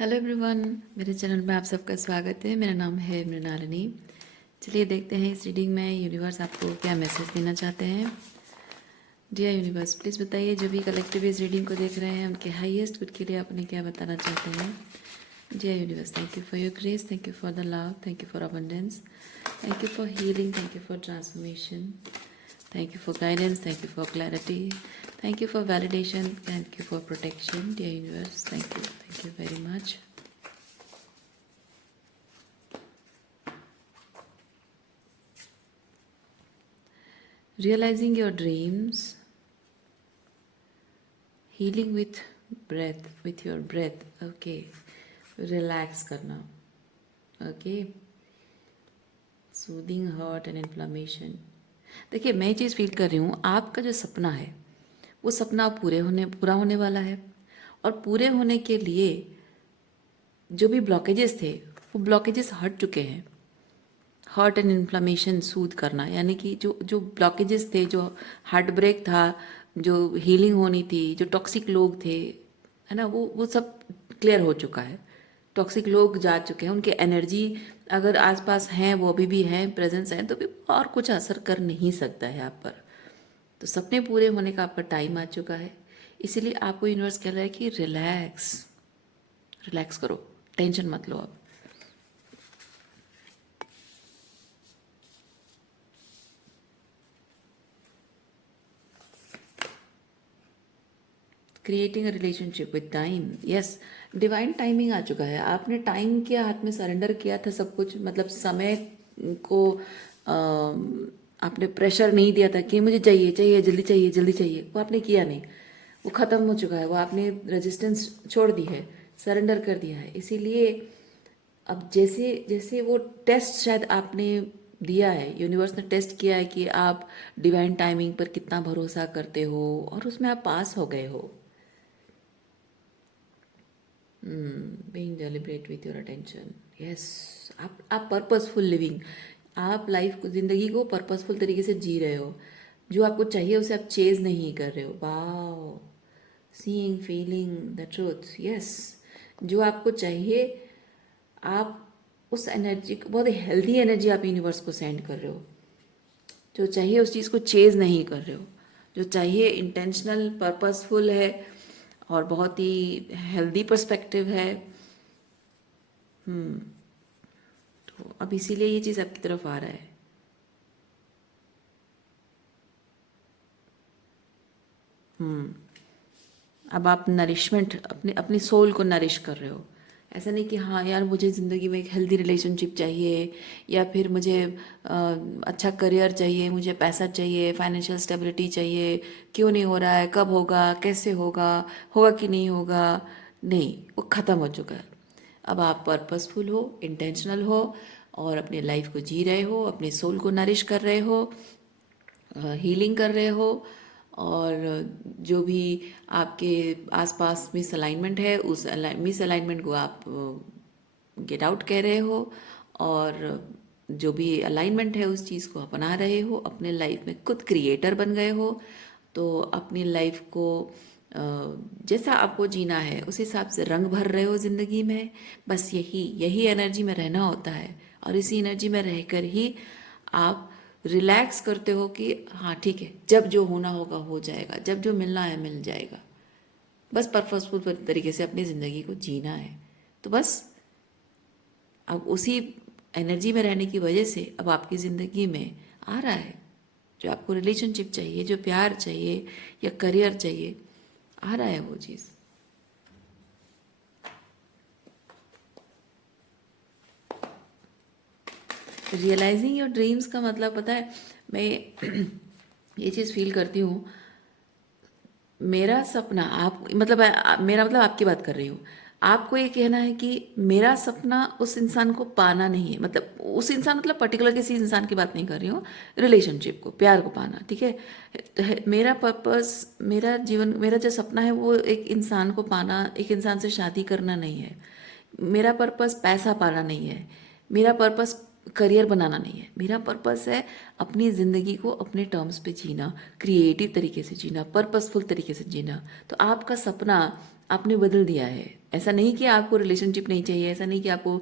Hello everyone, मेरे channel में आप सबका स्वागत है। मेरा नाम है मृणालिनी। चलिए देखते हैं इस रीडिंग में यूनिवर्स आपको क्या मैसेज देना चाहते हैं। डियर यूनिवर्स, प्लीज़ बताइए जो भी कलेक्टिव इस रीडिंग को देख रहे हैं उनके हाईएस्ट गुड के लिए आपने क्या बताना चाहते हैं। Dear universe, thank you for your grace, thank you for the love, thank you for abundance, thank you for healing, thank you for transformation, thank you for guidance, thank you for clarity, thank you for validation, thank you for protection. Dear universe, thank you very much. Realizing your dreams, healing with breath, with your breath. Okay, relax करना. Okay, soothing hurt and inflammation. देखिए, मैं ये चीज़ feel कर रही हूँ, आपका जो सपना है वो सपना अब पूरा होने वाला है। और पूरे होने के लिए जो भी ब्लॉकेजेस थे वो ब्लॉकेजेस हट चुके हैं। हर्ट एंड इन्फ्लामेशन सूद करना, यानी कि जो जो ब्लॉकेजेस थे, जो हार्ट ब्रेक था, जो हीलिंग होनी थी, जो टॉक्सिक लोग थे, है ना, वो सब क्लियर हो चुका है। टॉक्सिक लोग जा चुके हैं, उनकी एनर्जी अगर आसपास हैं, वो अभी भी हैं, प्रेजेंस है, तो भी और कुछ असर कर नहीं सकता है आप पर। तो सपने पूरे होने का आपका टाइम आ चुका है। इसीलिए आपको यूनिवर्स कह रहा है कि रिलैक्स, रिलैक्स करो, टेंशन मत लो अब। Creating a relationship with time, yes, divine timing आ चुका है। आपने टाइम के हाथ में सरेंडर किया था सब कुछ, मतलब समय को आपने प्रेशर नहीं दिया था कि मुझे चाहिए चाहिए जल्दी चाहिए जल्दी चाहिए, वो आपने किया नहीं। वो ख़त्म हो चुका है, वो आपने रेजिस्टेंस छोड़ दी है, सरेंडर कर दिया है। इसीलिए अब जैसे जैसे वो टेस्ट शायद आपने दिया है, यूनिवर्स ने टेस्ट किया है कि आप डिवाइन टाइमिंग पर कितना भरोसा करते हो, और उसमें आप पास हो गए हो। Being deliberate with your attention, yes. आप पर्पसफुल लिविंग, आप लाइफ को, जिंदगी को पर्पसफुल तरीके से जी रहे हो। जो आपको चाहिए उसे आप चेज नहीं कर रहे हो। Wow, seeing, feeling the truth, yes. जो आपको चाहिए, आप उस एनर्जी को, बहुत ही हेल्दी एनर्जी आप यूनिवर्स को सेंड कर रहे हो। जो चाहिए उस चीज़ को चेज नहीं कर रहे हो। जो चाहिए इंटेंशनल, पर्पसफुल है और बहुत ही हेल्दी पर्सपेक्टिव है। तो अब इसीलिए ये चीज़ आपकी तरफ आ रहा है। अब आप नरिशमेंट, अपने अपनी सोल को नरिश कर रहे हो। ऐसा नहीं कि हाँ यार मुझे ज़िंदगी में एक हेल्दी रिलेशनशिप चाहिए, या फिर मुझे अच्छा करियर चाहिए, मुझे पैसा चाहिए, फाइनेंशियल स्टेबिलिटी चाहिए, क्यों नहीं हो रहा है, कब होगा, कैसे होगा, होगा कि नहीं होगा। नहीं, वो ख़त्म हो चुका है। अब आप पर्पसफुल हो, इंटेंशनल हो, और अपने लाइफ को जी रहे हो, अपने सोल को नरिश कर रहे हो, हीलिंग कर रहे हो। और जो भी आपके आसपास मिस अलाइनमेंट है, उस मिस अलाइनमेंट को आप गेट आउट कह रहे हो, और जो भी अलाइनमेंट है उस चीज़ को अपना रहे हो। अपने लाइफ में खुद क्रिएटर बन गए हो। तो अपनी लाइफ को जैसा आपको जीना है उस हिसाब से रंग भर रहे हो ज़िंदगी में। बस यही यही एनर्जी में रहना होता है, और इसी एनर्जी में रहकर ही आप रिलैक्स करते हो कि हाँ ठीक है, जब जो होना होगा हो जाएगा, जब जो मिलना है मिल जाएगा। बस पर्पसफुल तरीके से अपनी ज़िंदगी को जीना है। तो बस अब उसी एनर्जी में रहने की वजह से अब आपकी ज़िंदगी में आ रहा है जो आपको रिलेशनशिप चाहिए, जो प्यार चाहिए या करियर चाहिए, आ रहा है वो चीज़। रियलाइजिंग योर ड्रीम्स का मतलब पता है, मैं ये चीज़ फील करती हूँ। मेरा सपना, आप मतलब मेरा मतलब आपकी बात कर रही हूँ। आपको ये कहना है कि मेरा सपना उस इंसान को पाना नहीं है, मतलब उस इंसान, मतलब पर्टिकुलर किसी इंसान की बात नहीं कर रही हूँ, रिलेशनशिप को, प्यार को पाना, ठीक है। मेरा पर्पस, मेरा जीवन, मेरा जो सपना है वो एक इंसान को पाना, एक इंसान से शादी करना नहीं है। मेरा पर्पस पैसा पाना नहीं है। मेरा पर्पस करियर बनाना नहीं है। मेरा पर्पस है अपनी ज़िंदगी को अपने टर्म्स पे जीना, क्रिएटिव तरीके से जीना, पर्पसफुल तरीके से जीना। तो आपका सपना आपने बदल दिया है। ऐसा नहीं कि आपको रिलेशनशिप नहीं चाहिए, ऐसा नहीं कि आपको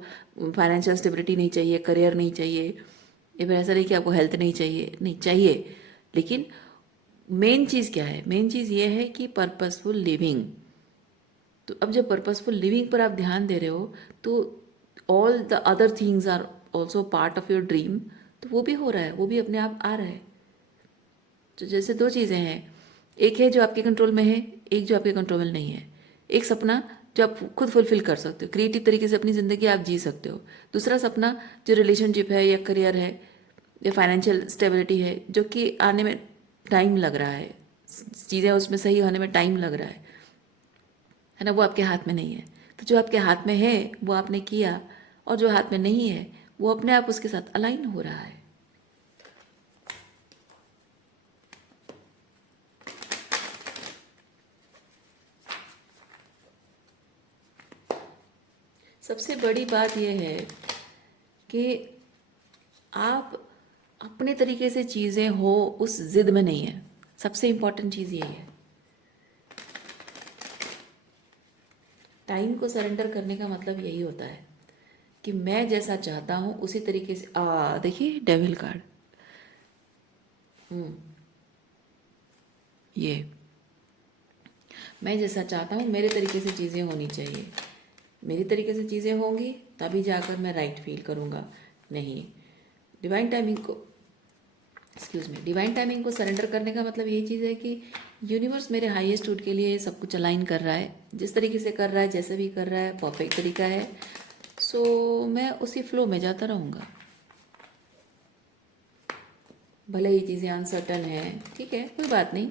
फाइनेंशियल स्टेबिलिटी नहीं चाहिए, करियर नहीं चाहिए, या फिर ऐसा नहीं कि आपको हेल्थ नहीं चाहिए, नहीं चाहिए। लेकिन मेन चीज़ क्या है? मेन चीज़ ये है कि पर्पसफुल लिविंग। तो अब जब पर्पसफुल लिविंग पर आप ध्यान दे रहे हो तो all the other things are also part of your dream, तो वो भी हो रहा है, वो भी अपने आप आ रहा है। तो जैसे दो चीज़ें हैं, एक है जो आपके कंट्रोल में है, एक जो आपके कंट्रोल में नहीं है। एक सपना जो आप खुद फुलफिल कर सकते हो, क्रिएटिव तरीके से अपनी ज़िंदगी आप जी सकते हो। दूसरा सपना जो रिलेशनशिप है या करियर है या फाइनेंशियल स्टेबिलिटी है, जो कि आने में टाइम लग रहा है, चीज़ें उसमें सही होने में टाइम लग रहा है ना, वो आपके हाथ में नहीं है। तो जो आपके हाथ में है वो आपने किया, और जो हाथ में नहीं है वो अपने आप उसके साथ अलाइन हो रहा है। सबसे बड़ी बात यह है कि आप अपने तरीके से चीज़ें हो उस जिद में नहीं है। सबसे इम्पोर्टेंट चीज़ यही है। टाइम को सरेंडर करने का मतलब यही होता है कि मैं जैसा चाहता हूँ उसी तरीके से। देखिए डेविल कार्ड, ये मैं जैसा चाहता हूँ मेरे तरीके से चीज़ें होनी चाहिए, मेरी तरीके से चीज़ें होंगी तभी जाकर मैं राइट फील करूँगा। नहीं, डिवाइन टाइमिंग को डिवाइन टाइमिंग को सरेंडर करने का मतलब यही चीज़ है कि यूनिवर्स मेरे हाईएस्ट गुड के लिए सब कुछ अलाइन कर रहा है, जिस तरीके से कर रहा है, जैसे भी कर रहा है, परफेक्ट तरीका है। सो मैं उसी फ्लो में जाता रहूँगा। भले ही चीज़ें अनसर्टन है, ठीक है, कोई बात नहीं,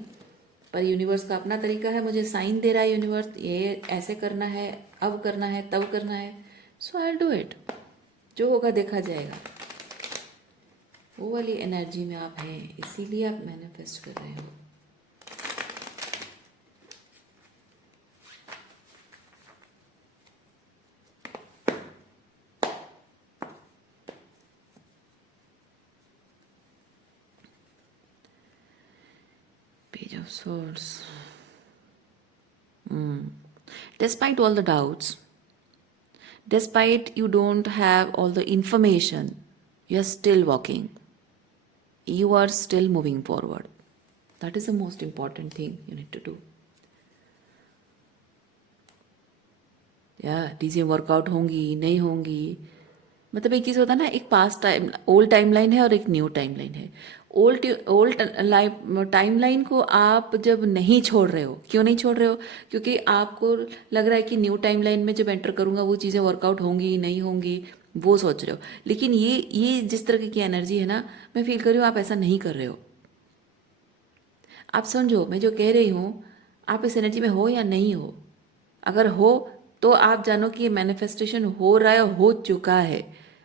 पर यूनिवर्स का अपना तरीका है, मुझे साइन दे रहा है यूनिवर्स, ये ऐसे करना है, अब करना है, तब करना है। सो आई डू इट, जो होगा देखा जाएगा। वो वाली एनर्जी में आप हैं, इसीलिए आप मैनिफेस्ट कर रहे हो। Page of Swords. Despite all the doubts, despite you don't have all the information, you are still walking. You are still moving forward. That is the most important thing you need to do. या चीज़ें workout होंगी नहीं होंगी, मतलब एक चीज़ होता है ना, एक past time old time line है और एक न्यू टाइम लाइन है। ओल्ड टाइम लाइन को आप जब नहीं छोड़ रहे हो, क्यों नहीं छोड़ रहे हो? क्योंकि आपको लग रहा है कि न्यू टाइम लाइन में जब एंटर करूँगा वो चीज़ें वर्कआउट होंगी नहीं होंगी, वो सोच रहे हो। लेकिन ये जिस तरह की एनर्जी है ना, मैं फील कर रही हूँ आप ऐसा नहीं कर रहे हो। आप समझो मैं जो कह रही हूँ, आप इस एनर्जी में हो या नहीं हो। अगर हो तो आप जानो कि ये मैनिफेस्टेशन हो रहा है, हो चुका है,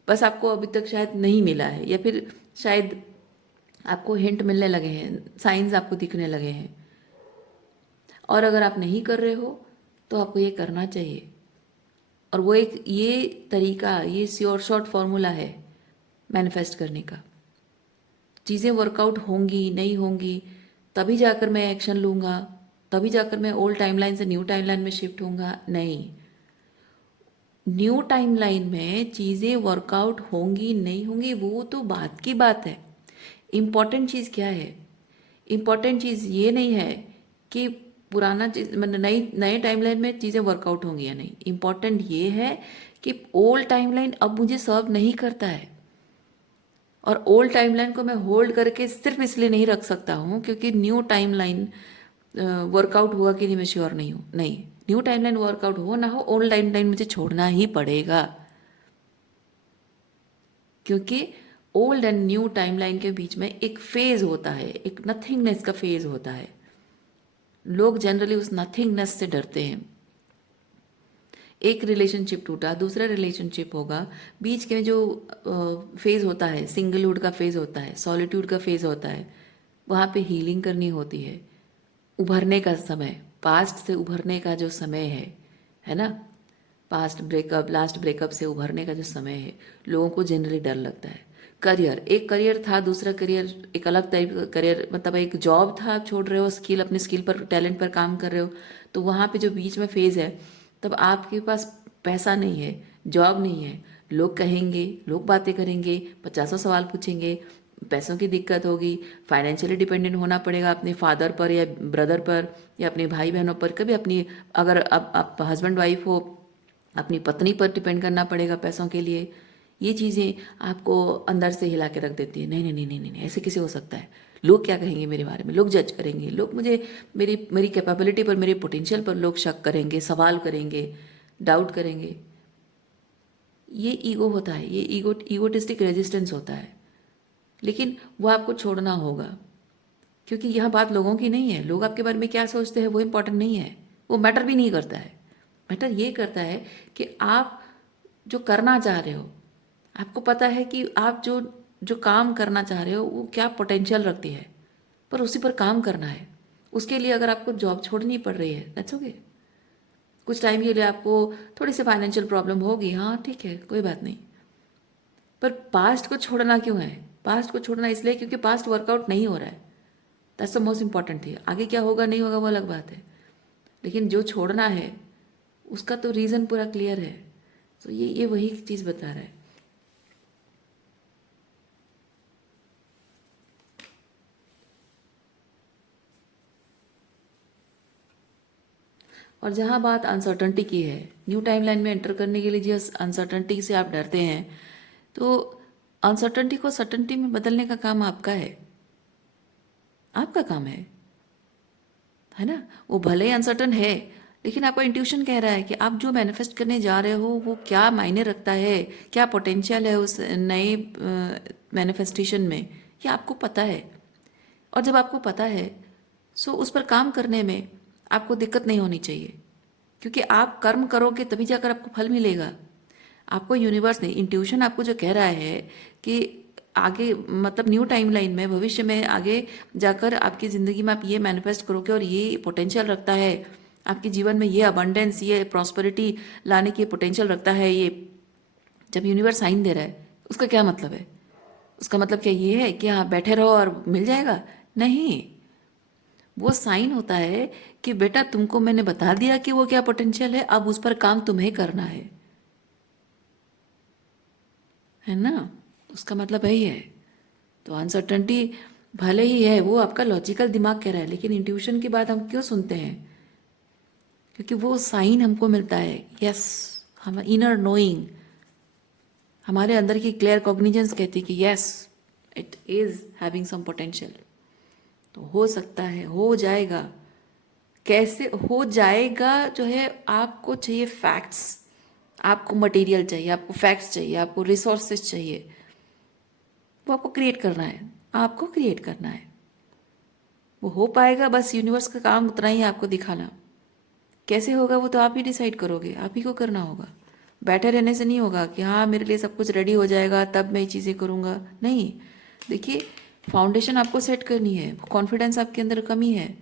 बस आपको अभी तक शायद नहीं मिला है, या फिर शायद आपको हिंट मिलने लगे हैं, साइंस आपको दिखने लगे हैं। और अगर आप नहीं कर रहे हो तो आपको ये करना चाहिए। और वो एक ये तरीका, ये शॉर्ट फॉर्मूला है मैनिफेस्ट करने का। चीज़ें वर्कआउट होंगी नहीं होंगी तभी जाकर मैं एक्शन लूँगा, तभी जाकर मैं ओल्ड टाइमलाइन से न्यू टाइमलाइन में शिफ्ट होऊंगा, नहीं। न्यू टाइमलाइन में चीज़ें वर्कआउट होंगी नहीं होंगी वो तो बात की बात है। इम्पॉर्टेंट चीज़ क्या है? इम्पॉर्टेंट चीज़ ये नहीं है कि पुराना चीज मतलब नए टाइमलाइन में चीज़ें वर्कआउट होंगी या नहीं। इम्पॉर्टेंट ये है कि ओल्ड टाइमलाइन अब मुझे सर्व नहीं करता है, और ओल्ड टाइमलाइन को मैं होल्ड करके सिर्फ इसलिए नहीं रख सकता हूँ क्योंकि न्यू टाइमलाइन वर्कआउट हुआ कि नहीं मैं श्योर नहीं हूँ। नहीं, न्यू टाइमलाइन वर्कआउट हो ना हो ओल्ड टाइमलाइन मुझे छोड़ना ही पड़ेगा, क्योंकि ओल्ड एंड न्यू टाइमलाइन के बीच में एक फेज होता है, एक नथिंगनेस का फेज होता है। लोग जनरली उस नथिंगनेस से डरते हैं। एक रिलेशनशिप टूटा, दूसरा रिलेशनशिप होगा, बीच के जो फेज होता है, सिंगलहुड का फेज होता है, सॉलिट्यूड का फेज होता है, वहाँ पे हीलिंग करनी होती है, उभरने का समय, पास्ट से उभरने का जो समय है ना, पास्ट ब्रेकअप लास्ट ब्रेकअप से उभरने का जो समय है, लोगों को जनरली डर लगता है। करियर, एक करियर था, दूसरा करियर एक अलग टाइप का करियर, मतलब एक जॉब था, आप छोड़ रहे हो, स्किल, अपने स्किल पर, टैलेंट पर काम कर रहे हो। तो वहाँ पे जो बीच में फेज है, तब आपके पास पैसा नहीं है, जॉब नहीं है, लोग कहेंगे, लोग बातें करेंगे, पचासों सवाल पूछेंगे, पैसों की दिक्कत होगी, फाइनेंशियली डिपेंडेंट होना पड़ेगा अपने फादर पर या ब्रदर पर या अपने भाई बहनों पर, कभी अपनी, अगर आप हस्बैंड वाइफ हो, अपनी पत्नी पर डिपेंड करना पड़ेगा पैसों के लिए। ये चीज़ें आपको अंदर से हिला के रख देती है, नहीं नहीं नहीं नहीं नहीं नहीं, ऐसे कैसे हो सकता है, लोग क्या कहेंगे मेरे बारे में, लोग जज करेंगे, लोग मुझे, मेरी मेरी कैपेबिलिटी पर, मेरे पोटेंशियल पर लोग शक करेंगे, सवाल करेंगे, डाउट करेंगे। ये ईगो होता है, ये ईगोटिस्टिक रेजिस्टेंस होता है। लेकिन वो आपको छोड़ना होगा, क्योंकि यह बात लोगों की नहीं है, लोग आपके बारे में क्या सोचते हैं वो इम्पोर्टेंट नहीं है, वो मैटर भी नहीं करता है। मैटर ये करता है कि आप जो करना चाह रहे हो, आपको पता है कि आप जो जो काम करना चाह रहे हो वो क्या पोटेंशियल रखती है, पर उसी पर काम करना है। उसके लिए अगर आपको जॉब छोड़नी पड़ रही है, दैट्स ओके। कुछ टाइम के लिए आपको थोड़ी सी फाइनेंशियल प्रॉब्लम होगी, हाँ ठीक है, कोई बात नहीं। पर पास्ट को छोड़ना क्यों है? पास्ट को छोड़ना इसलिए क्योंकि पास्ट वर्कआउट नहीं हो रहा है। दैट्स द मोस्ट इंपॉर्टेंट थी। आगे क्या होगा नहीं होगा वो अलग बात है, लेकिन जो छोड़ना है उसका तो रीज़न पूरा क्लियर है। तो ये वही चीज़ बता रहा है। और जहाँ बात अनसर्टनटी की है, न्यू टाइमलाइन में एंटर करने के लिए जिस अनसर्टनटी से आप डरते हैं, तो अनसर्टनटी को सर्टनटी में बदलने का काम आपका है, आपका काम है ना। वो भले ही अनसर्टन है, लेकिन आपका इंट्यूशन कह रहा है कि आप जो मैनिफेस्ट करने जा रहे हो वो क्या मायने रखता है, क्या पोटेंशियल है उस नए मैनिफेस्टेशन में, ये आपको पता है। और जब आपको पता है, सो उस पर काम करने में आपको दिक्कत नहीं होनी चाहिए, क्योंकि आप कर्म करोगे तभी जाकर आपको फल मिलेगा। आपको यूनिवर्स ने, इंट्यूशन आपको जो कह रहा है कि आगे, मतलब न्यू टाइमलाइन में, भविष्य में आगे जाकर आपकी ज़िंदगी में आप ये मैनिफेस्ट करोगे और ये पोटेंशियल रखता है, आपके जीवन में ये अबंडेंस, ये प्रॉस्पेरिटी लाने की पोटेंशियल रखता है। ये जब यूनिवर्स साइन दे रहा है, उसका क्या मतलब है? उसका मतलब क्या ये है कि हाँ बैठे रहो और मिल जाएगा? नहीं, वो साइन होता है कि बेटा तुमको मैंने बता दिया कि वो क्या पोटेंशियल है, अब उस पर काम तुम्हें करना है ना। उसका मतलब यही है। तो अनसर्टनटी भले ही है, वो आपका लॉजिकल दिमाग कह रहा है, लेकिन इंट्यूशन की बात हम क्यों सुनते हैं? क्योंकि वो साइन हमको मिलता है, यस, हम इनर नोइंग, हमारे अंदर की क्लियर कॉग्निजेंस कहती है कि yes, it is having some potential. तो हो सकता है, हो जाएगा। कैसे हो जाएगा जो है, आपको चाहिए फैक्ट्स, आपको मटेरियल चाहिए, आपको फैक्ट्स चाहिए, आपको रिसोर्सेज चाहिए, वो आपको क्रिएट करना है, आपको क्रिएट करना है। वो हो पाएगा, बस यूनिवर्स का काम उतना ही है आपको दिखाना। कैसे होगा वो तो आप ही डिसाइड करोगे, आप ही को करना होगा। बैठे रहने से नहीं होगा कि हाँ मेरे लिए सब कुछ रेडी हो जाएगा तब मैं ये चीज़ें करूँगा, नहीं। देखिए, फाउंडेशन आपको सेट करनी है, कॉन्फिडेंस आपके अंदर कमी है।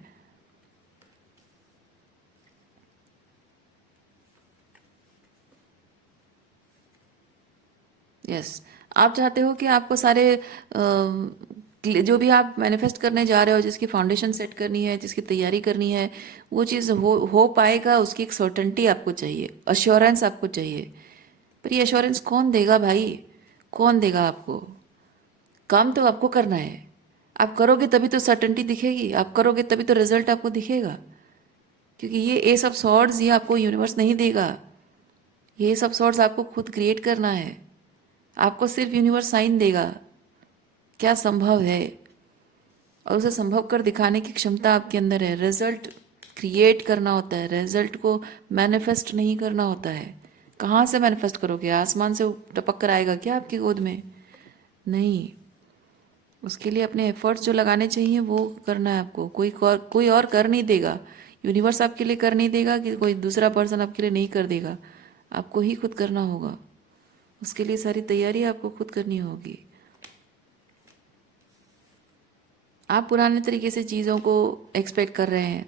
यस, आप चाहते हो कि आपको सारे जो भी आप मैनिफेस्ट करने जा रहे हो, जिसकी फाउंडेशन सेट करनी है, जिसकी तैयारी करनी है, वो चीज़ हो पाएगा, उसकी एक सर्टेनिटी आपको चाहिए, अश्योरेंस आपको चाहिए। पर ये अश्योरेंस कौन देगा भाई? कौन देगा आपको? काम तो आपको करना है। आप करोगे तभी तो सर्टेनिटी दिखेगी, आप करोगे तभी तो रिजल्ट आपको दिखेगा। क्योंकि ये एस ऑफ सॉर्ड्स, ये आपको यूनिवर्स नहीं देगा, ये एस ऑफ सॉर्ड्स आपको खुद क्रिएट करना है। आपको सिर्फ यूनिवर्स साइन देगा क्या संभव है, और उसे संभव कर दिखाने की क्षमता आपके अंदर है। रिजल्ट क्रिएट करना होता है, रिजल्ट को मैनिफेस्ट नहीं करना होता है। कहाँ से मैनिफेस्ट करोगे? आसमान से टपक कर आएगा क्या आपकी गोद में? नहीं। उसके लिए अपने एफर्ट्स जो लगाने चाहिए वो करना है आपको। कोई और कर नहीं देगा, यूनिवर्स आपके लिए कर नहीं देगा, कि कोई दूसरा पर्सन आपके लिए नहीं कर देगा, आपको ही खुद करना होगा। उसके लिए सारी तैयारी आपको खुद करनी होगी। आप पुराने तरीके से चीज़ों को एक्सपेक्ट कर रहे हैं,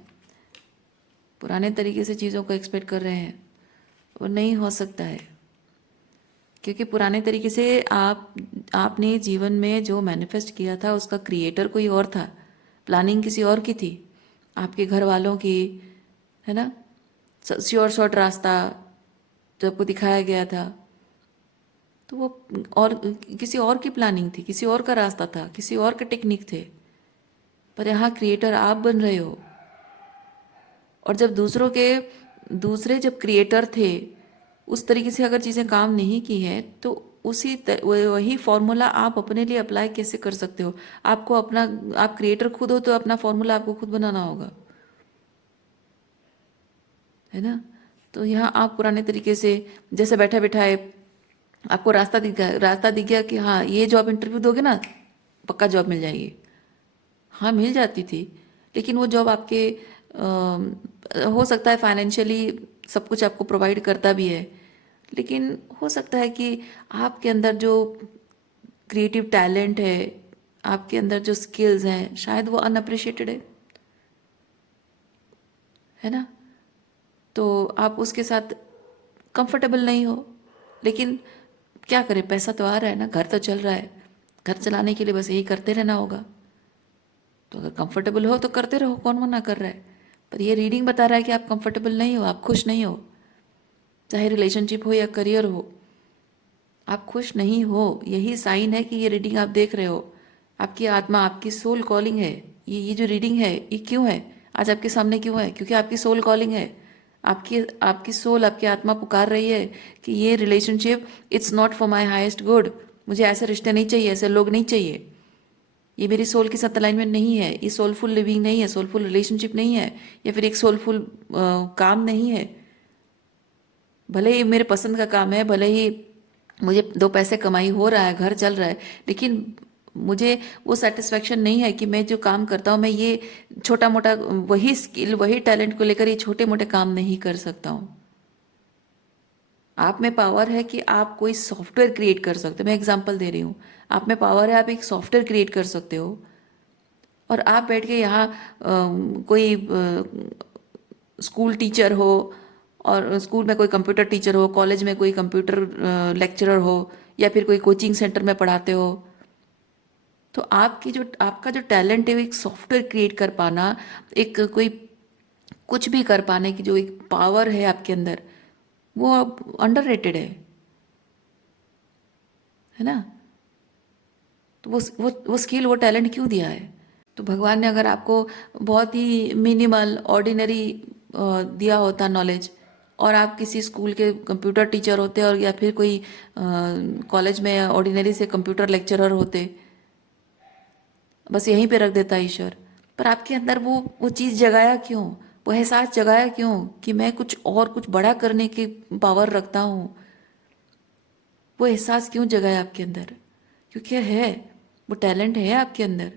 पुराने तरीके से चीज़ों को एक्सपेक्ट कर रहे हैं, वो नहीं हो सकता है। क्योंकि पुराने तरीके से आपने जीवन में जो मैनिफेस्ट किया था उसका क्रिएटर कोई और था, प्लानिंग किसी और की थी, आपके घर वालों की, है ना। श्योर शॉर्ट रास्ता जो आपको दिखाया गया था, तो वो और किसी और की प्लानिंग थी, किसी और का रास्ता था, किसी और के टेक्निक थे। पर यहाँ क्रिएटर आप बन रहे हो। और जब दूसरे जब क्रिएटर थे उस तरीके से अगर चीज़ें काम नहीं की हैं तो वही फॉर्मूला आप अपने लिए अप्लाई कैसे कर सकते हो? आपको अपना, आप क्रिएटर खुद हो तो अपना फॉर्मूला आपको खुद बनाना होगा, है ना। तो यहाँ आप पुराने तरीके से जैसे बैठे बैठाए आपको रास्ता दिख गया कि हाँ ये जॉब इंटरव्यू दोगे ना पक्का जॉब मिल जाएगी। हाँ मिल जाती थी, लेकिन वो जॉब आपके हो सकता है फाइनेंशियली सब कुछ आपको प्रोवाइड करता भी है, लेकिन हो सकता है कि आपके अंदर जो क्रिएटिव टैलेंट है, आपके अंदर जो स्किल्स हैं, शायद वो अनअप्रिशिएटेड है ना। तो आप उसके साथ कंफर्टेबल नहीं हो, लेकिन क्या करें, पैसा तो आ रहा है ना, घर तो चल रहा है, घर चलाने के लिए बस यही करते रहना होगा। तो अगर कंफर्टेबल हो तो करते रहो, कौन मना कर रहा है। पर ये रीडिंग बता रहा है कि आप कंफर्टेबल नहीं हो, आप खुश नहीं हो, चाहे रिलेशनशिप हो या करियर हो, आप खुश नहीं हो। यही साइन है कि ये रीडिंग आप देख रहे हो। आपकी आत्मा, आपकी सोल कॉलिंग है। ये जो रीडिंग है ये क्यों है, आज आपके सामने क्यों है? क्योंकि आपकी सोल कॉलिंग है। आपकी आपकी सोल, आपकी आत्मा पुकार रही है कि ये relationship it's not for my heist good. मुझे ऐसे रिश्ते नहीं चाहिए, ऐसे लोग नहीं चाहिए, ये मेरी सोल के साथ अलाइनमेंट नहीं है, ये सोलफुल लिविंग नहीं है, सोलफुल रिलेशनशिप नहीं है, या फिर एक सोलफुल काम नहीं है। भले ही मेरे पसंद का काम है, भले ही मुझे दो पैसे कमाई हो रहा है, घर चल रहा है, लेकिन मुझे वो सेटिस्फेक्शन नहीं है कि मैं जो काम करता हूँ मैं ये छोटा मोटा वही स्किल वही टैलेंट को लेकर ये छोटे मोटे काम नहीं कर सकता हूँ। आप में पावर है कि आप कोई सॉफ्टवेयर क्रिएट कर सकते हो। मैं एग्जांपल दे रही हूँ, आप में पावर है, आप एक सॉफ्टवेयर क्रिएट कर सकते हो। और आप बैठ के यहाँ कोई स्कूल टीचर हो, और स्कूल में कोई कंप्यूटर टीचर हो, कॉलेज में कोई कंप्यूटर लेक्चरर हो, या फिर कोई कोचिंग सेंटर में पढ़ाते हो, तो आपका जो टैलेंट है वो एक सॉफ्टवेयर क्रिएट कर पाना, एक कोई कुछ भी कर पाने की जो एक पावर है आपके अंदर, वो अंडररेटेड है ना। तो वो स्किल, वो टैलेंट क्यों दिया है? तो भगवान ने अगर आपको बहुत ही मिनिमल ऑर्डिनरी दिया होता नॉलेज, और आप किसी स्कूल के कंप्यूटर टीचर होते और या फिर कोई कॉलेज में ऑर्डिनरी से कंप्यूटर लेक्चरर होते, बस यहीं पे रख देता ईश्वर। पर आपके अंदर वो चीज़ जगाया क्यों, वो एहसास जगाया क्यों कि मैं कुछ और कुछ बड़ा करने की पावर रखता हूँ? वो एहसास क्यों जगाया आपके अंदर? क्योंकि है, वो टैलेंट है आपके अंदर।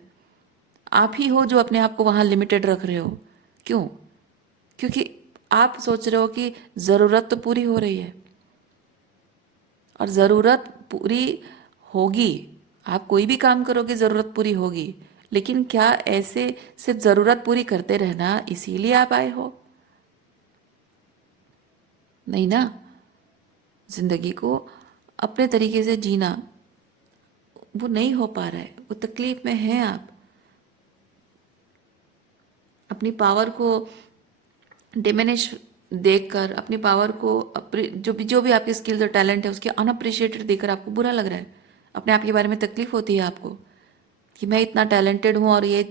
आप ही हो जो अपने आप को वहाँ लिमिटेड रख रहे हो। क्यों? क्योंकि आप सोच रहे हो कि ज़रूरत तो पूरी हो रही है, और ज़रूरत पूरी होगी, आप कोई भी काम करोगे ज़रूरत पूरी होगी, लेकिन क्या ऐसे सिर्फ ज़रूरत पूरी करते रहना इसीलिए आप आए हो? नहीं ना। ज़िंदगी को अपने तरीके से जीना वो नहीं हो पा रहा है, वो तकलीफ में हैं आप। अपनी पावर को डिमिनिश देखकर, अपनी पावर को जो भी आपके स्किल्स और टैलेंट है उसके अनअप्रिशिएटेड देखकर आपको बुरा लग रहा है, अपने आप के बारे में तकलीफ होती है आपको कि मैं इतना टैलेंटेड हूँ और ये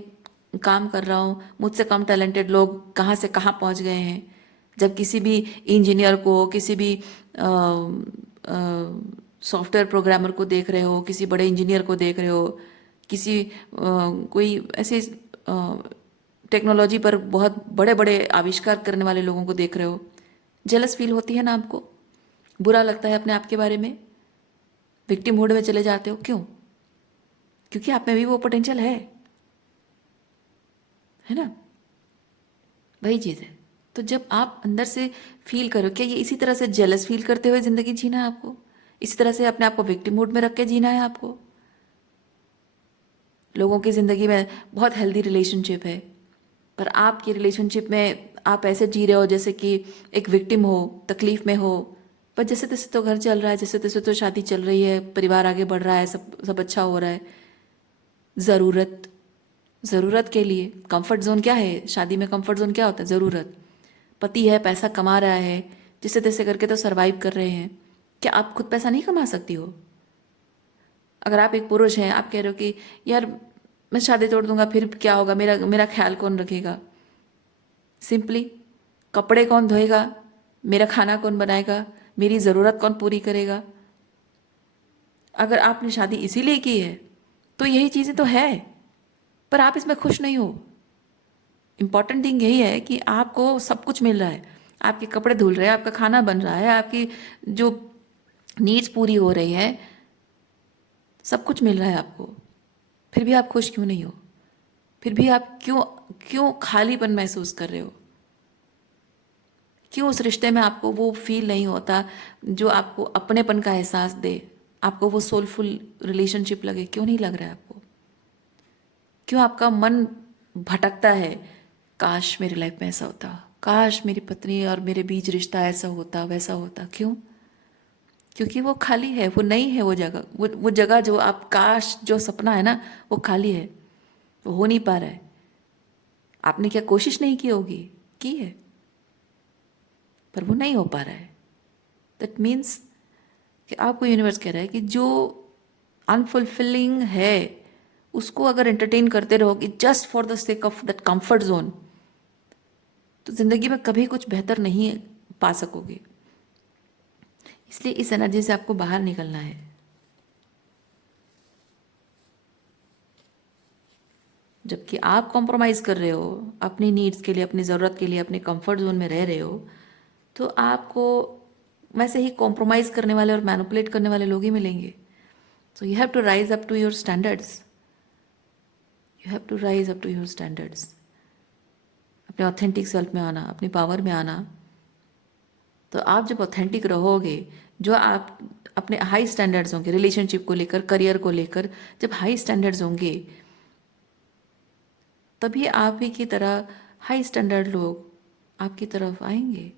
काम कर रहा हूँ, मुझसे कम टैलेंटेड लोग कहाँ से कहाँ पहुँच गए हैं। जब किसी भी इंजीनियर को, किसी भी सॉफ्टवेयर प्रोग्रामर को देख रहे हो, किसी बड़े इंजीनियर को देख रहे हो, किसी कोई ऐसे टेक्नोलॉजी पर बहुत बड़े बड़े आविष्कार करने वाले लोगों को देख रहे हो, जेलस फील होती है ना आपको, बुरा लगता है अपने आप के बारे में, विक्टिम मोड में चले जाते हो। क्यों? क्योंकि आप में भी वो पोटेंशियल है ना। वही चीज़ है। तो जब आप अंदर से फील करो, क्या ये इसी तरह से जेलस फील करते हुए ज़िंदगी जीना है आपको? इसी तरह से अपने आप को विक्टिम मोड में रख के जीना है आपको? लोगों की ज़िंदगी में बहुत हेल्दी रिलेशनशिप है, पर आपकी रिलेशनशिप में आप ऐसे जी रहे हो जैसे कि एक विक्टिम हो, तकलीफ में हो, पर जैसे तैसे तो घर चल रहा है, जैसे तैसे तो शादी चल रही है, परिवार आगे बढ़ रहा है, सब सब अच्छा हो रहा है। ज़रूरत, ज़रूरत के लिए कंफर्ट जोन क्या है? शादी में कंफर्ट जोन क्या होता है? ज़रूरत। पति है, पैसा कमा रहा है, जिससे तैसे करके तो सरवाइव कर रहे हैं। क्या आप खुद पैसा नहीं कमा सकती हो? अगर आप एक पुरुष हैं, आप कह रहे हो कि यार मैं शादी तोड़ दूंगा फिर क्या होगा, मेरा मेरा ख्याल कौन रखेगा? सिंपली, कपड़े कौन धोएगा, मेरा खाना कौन बनाएगा, मेरी ज़रूरत कौन पूरी करेगा? अगर आपने शादी इसीलिए की है तो यही चीज़ें तो है, पर आप इसमें खुश नहीं हो। इम्पॉर्टेंट थिंग यही है कि आपको सब कुछ मिल रहा है, आपके कपड़े धुल रहे हैं, आपका खाना बन रहा है, आपकी जो नीड्स पूरी हो रही है, सब कुछ मिल रहा है आपको, फिर भी आप खुश क्यों नहीं हो? फिर भी आप क्यों क्यों खालीपन महसूस कर रहे हो? क्यों उस रिश्ते में आपको वो फील नहीं होता जो आपको अपनेपन का एहसास दे, आपको वो सोलफुल रिलेशनशिप लगे? क्यों नहीं लग रहा है आपको? क्यों आपका मन भटकता है? काश मेरी लाइफ में ऐसा होता, काश मेरी पत्नी और मेरे बीच रिश्ता ऐसा होता, वैसा होता। क्यों? क्योंकि वो खाली है, वो नहीं है। वो जगह, वो जगह जो आप काश, जो सपना है ना, वो खाली है, वो हो नहीं पा रहा है। आपने क्या कोशिश नहीं की होगी? की है, पर वो नहीं हो पा रहा है। दैट मीन्स कि आपको यूनिवर्स कह रहा है कि जो अनफुलफिलिंग है उसको अगर एंटरटेन करते रहोगे just for the sake of that comfort zone, तो जिंदगी में कभी कुछ बेहतर नहीं पा सकोगे। इसलिए इस एनर्जी से आपको बाहर निकलना है। जबकि आप कॉम्प्रोमाइज़ कर रहे हो अपनी नीड्स के लिए, अपनी ज़रूरत के लिए, अपने कंफर्ट जोन में रह रहे हो, तो आपको वैसे ही कॉम्प्रोमाइज़ करने वाले और मैनिपुलेट करने वाले लोग ही मिलेंगे। So you have to rise up to your standards, you have to rise up to your standards. अपने ऑथेंटिक सेल्फ में आना, अपनी पावर में आना। तो आप जब ऑथेंटिक रहोगे, जो आप अपने हाई स्टैंडर्ड्स होंगे रिलेशनशिप को लेकर, करियर को लेकर, जब हाई स्टैंडर्ड्स होंगे तभी आप ही की तरह हाई स्टैंडर्ड लोग आपकी तरफ आएंगे।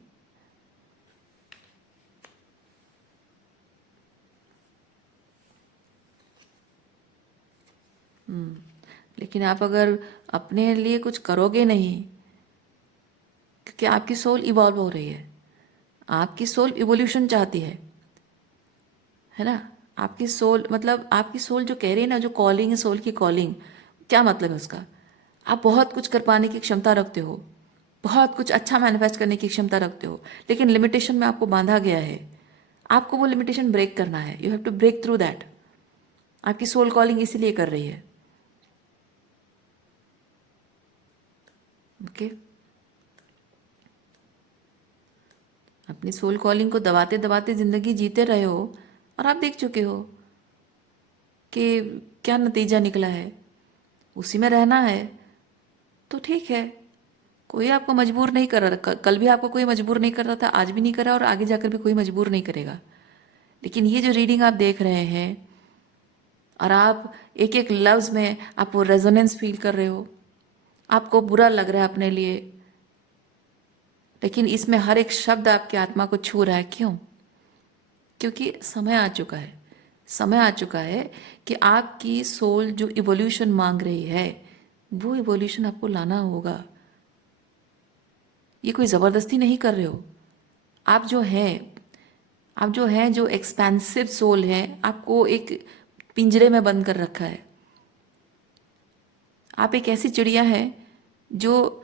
लेकिन आप अगर अपने लिए कुछ करोगे नहीं, क्योंकि आपकी सोल इवॉल्व हो रही है, आपकी सोल इवोल्यूशन चाहती है ना? आपकी सोल, मतलब आपकी सोल जो कह रही है ना, जो कॉलिंग है, सोल की कॉलिंग, क्या मतलब है उसका? आप बहुत कुछ कर पाने की क्षमता रखते हो, बहुत कुछ अच्छा मैनिफेस्ट करने की क्षमता रखते हो, लेकिन लिमिटेशन में आपको बांधा गया है। आपको वो लिमिटेशन ब्रेक करना है। You have to break through that. आपकी सोल कॉलिंग इसीलिए कर रही है। ओके, अपनी सोल कॉलिंग को दबाते दबाते जिंदगी जीते रहे हो और आप देख चुके हो कि क्या नतीजा निकला है। उसी में रहना है तो ठीक है, कोई आपको मजबूर नहीं कर रहा। कल भी आपको कोई मजबूर नहीं कर रहा था, आज भी नहीं कर रहा और आगे जाकर भी कोई मजबूर नहीं करेगा। लेकिन ये जो रीडिंग आप देख रहे हैं और आप एक एक लफ्ज़ में आप वो रेजोनेंस फील कर रहे हो, आपको बुरा लग रहा है अपने लिए, लेकिन इसमें हर एक शब्द आपकी आत्मा को छू रहा है। क्यों? क्योंकि समय आ चुका है। समय आ चुका है कि आपकी सोल जो इवोल्यूशन मांग रही है, वो इवोल्यूशन आपको लाना होगा। ये कोई ज़बरदस्ती नहीं कर रहे हो। आप जो हैं, आप जो हैं, जो एक्सपेंसिव सोल है, आपको एक पिंजरे में बंद कर रखा है। आप एक ऐसी चिड़िया है जो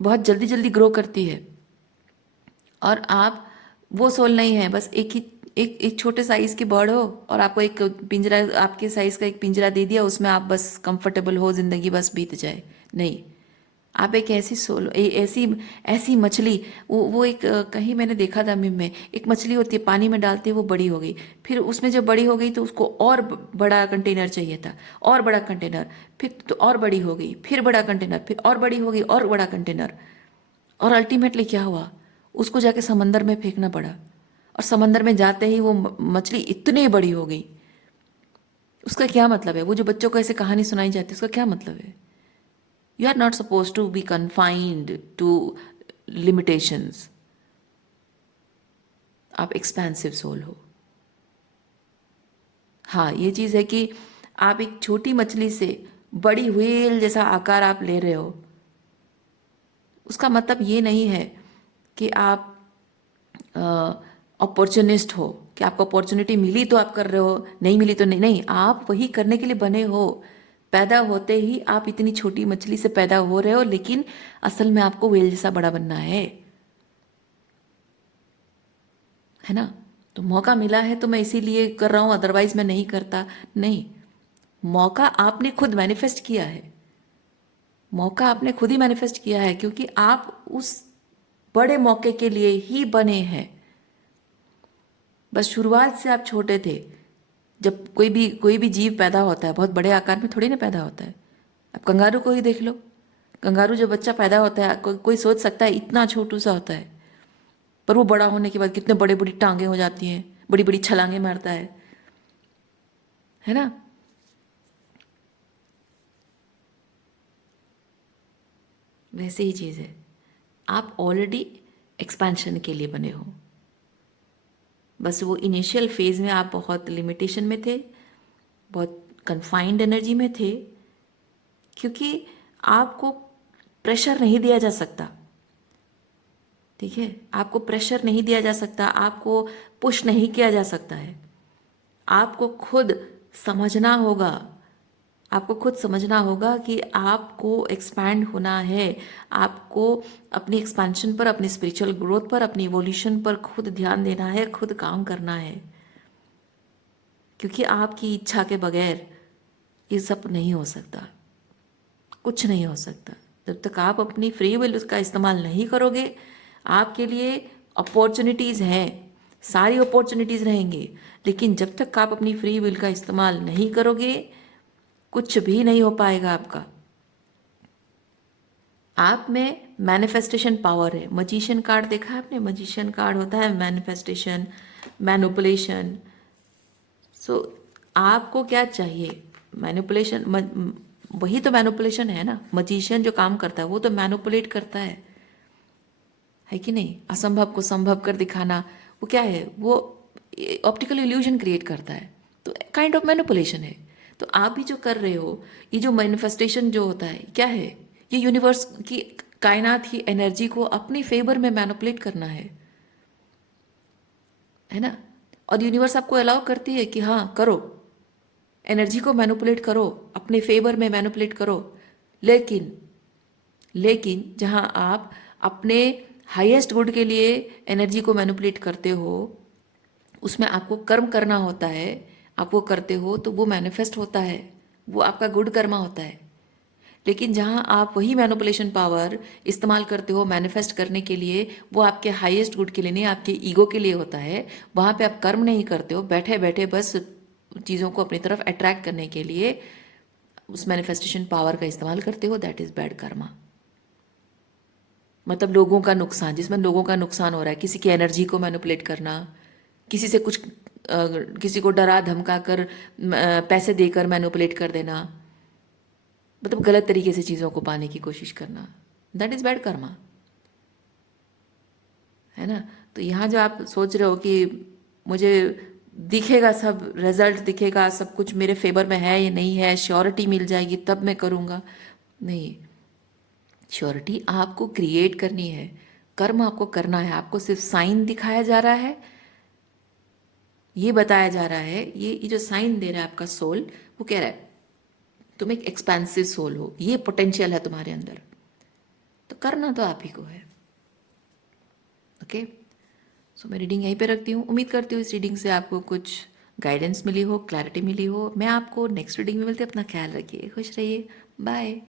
बहुत जल्दी जल्दी ग्रो करती है, और आप वो सोल नहीं है। बस एक छोटे साइज की बर्ड हो और आपको एक पिंजरा, आपके साइज का एक पिंजरा दे दिया, उसमें आप बस कंफर्टेबल हो, जिंदगी बस बीत जाए। नहीं, आप एक ऐसी सोल, ऐसी ऐसी मछली। वो एक कहीं मैंने देखा था मीम में, एक मछली होती है, पानी में डालती है, वो बड़ी हो गई, फिर उसमें जब बड़ी हो गई तो उसको और बड़ा कंटेनर चाहिए था, और बड़ा कंटेनर, फिर तो और बड़ी हो गई, फिर बड़ा कंटेनर, फिर और बड़ी हो गई, और बड़ा कंटेनर, और अल्टीमेटली क्या हुआ? उसको जाके समंदर में फेंकना पड़ा, और समंदर में जाते ही वो मछली इतनी बड़ी हो गई। उसका क्या मतलब है? वो जो बच्चों को ऐसे कहानी सुनाई जाती है, उसका क्या मतलब है? You are not supposed to be confined to limitations. आप एक्सपेंसिव सोल हो। हाँ, ये चीज़ है कि आप एक छोटी मछली से बड़ी व्हेल जैसा आकार आप ले रहे हो, उसका मतलब ये नहीं है कि आप अपॉर्चुनिस्ट हो, कि आपको अपॉर्चुनिटी मिली तो आप कर रहे हो, नहीं मिली तो नहीं। नहीं, आप वही करने के लिए बने हो। पैदा होते ही आप इतनी छोटी मछली से पैदा हो रहे हो, लेकिन असल में आपको व्हेल जैसा बड़ा बनना है ना। तो मौका मिला है तो मैं इसीलिए कर रहा हूँ, अदरवाइज मैं नहीं करता। नहीं, मौका आपने खुद मैनिफेस्ट किया है। मौका आपने खुद ही मैनिफेस्ट किया है, क्योंकि आप उस बड़े मौके के लिए ही बने हैं। बस शुरुआत से आप छोटे थे। जब कोई भी जीव पैदा होता है, बहुत बड़े आकार में थोड़ी ना पैदा होता है। अब कंगारू को ही देख लो। कंगारू जब बच्चा पैदा होता है, कोई सोच सकता है इतना छोटू सा होता है, पर वो बड़ा होने के बाद कितने बड़े बड़ी टांगे हो जाती हैं, बड़ी बड़ी छलांगे मारता है ना। वैसे ही चीज़ है, आप ऑलरेडी एक्सपेंशन के लिए बने हो। बस वो इनिशियल फेज में आप बहुत लिमिटेशन में थे, बहुत कन्फाइंड एनर्जी में थे, क्योंकि आपको प्रेशर नहीं दिया जा सकता। ठीक है, आपको प्रेशर नहीं दिया जा सकता, आपको पुश नहीं किया जा सकता है। आपको खुद समझना होगा। आपको खुद समझना होगा कि आपको एक्सपैंड होना है। आपको अपनी एक्सपेंशन पर, अपनी स्पिरिचुअल ग्रोथ पर, अपनी इवोल्यूशन पर खुद ध्यान देना है, खुद काम करना है। क्योंकि आपकी इच्छा के बगैर ये सब नहीं हो सकता, कुछ नहीं हो सकता। जब तक आप अपनी फ्री विल उसका इस्तेमाल नहीं करोगे, आपके लिए अपॉर्चुनिटीज़ हैं, सारी अपॉर्चुनिटीज़ रहेंगी, लेकिन जब तक आप अपनी फ्री विल का इस्तेमाल नहीं करोगे, कुछ भी नहीं हो पाएगा आपका। आप में मैनिफेस्टेशन पावर है। मजिशियन कार्ड देखा है आपने? मजिशियन कार्ड होता है मैनिफेस्टेशन, मैनिपुलेशन। सो आपको क्या चाहिए? मैनिपुलेशन, वही तो मैनिपुलेशन है ना। मजिशियन जो काम करता है वो तो मैनिपुलेट करता है कि नहीं? असंभव को संभव कर दिखाना, वो क्या है? वो ऑप्टिकल इल्यूजन क्रिएट करता है, तो काइंड ऑफ मैनिपुलेशन है। तो आप भी जो कर रहे हो, ये जो मैनिफेस्टेशन जो होता है, क्या है? ये यूनिवर्स की, कायनात की एनर्जी को अपनी फेवर में मैनिपुलेट करना है ना। और यूनिवर्स आपको अलाउ करती है कि हाँ करो, एनर्जी को मैनिपुलेट करो, अपने फेवर में मैनिपुलेट करो। लेकिन लेकिन जहाँ आप अपने हाईएस्ट गुड के लिए एनर्जी को मैनिपुलेट करते हो, उसमें आपको कर्म करना होता है। आप वो करते हो तो वो मैनिफेस्ट होता है, वो आपका गुड कर्मा होता है। लेकिन जहाँ आप वही मैनिपुलेशन पावर इस्तेमाल करते हो मैनिफेस्ट करने के लिए, वो आपके हाईएस्ट गुड के लिए नहीं, आपके ईगो के लिए होता है। वहाँ पे आप कर्म नहीं करते हो, बैठे बैठे बस चीज़ों को अपनी तरफ अट्रैक्ट करने के लिए उस मैनिफेस्टेशन पावर का इस्तेमाल करते हो। That is bad Karma. मतलब लोगों का नुकसान, जिसमें लोगों का नुकसान हो रहा है, किसी की एनर्जी को मैनिपुलेट करना, किसी से कुछ किसी को डरा धमका कर पैसे देकर मैनिपुलेट कर देना, मतलब गलत तरीके से चीज़ों को पाने की कोशिश करना, दैट इज़ बैड कर्मा, है ना। तो यहाँ जो आप सोच रहे हो कि मुझे दिखेगा, सब रिजल्ट दिखेगा, सब कुछ मेरे फेवर में है या नहीं है, श्योरिटी मिल जाएगी तब मैं करूँगा, नहीं। श्योरिटी आपको क्रिएट करनी है, कर्म आपको करना है। आपको सिर्फ साइन दिखाया जा रहा है, ये बताया जा रहा है, ये जो साइन दे रहा है आपका सोल, वो कह रहा है तुम एक एक्सपेंसिव सोल हो, ये पोटेंशियल है तुम्हारे अंदर, तो करना तो आप ही को है। ओके, सो मैं रीडिंग यहीं पे रखती हूँ। उम्मीद करती हूँ इस रीडिंग से आपको कुछ गाइडेंस मिली हो, क्लैरिटी मिली हो। मैं आपको नेक्स्ट रीडिंग में मिलती हूँ। अपना ख्याल रखिए, खुश रहिए, बाय।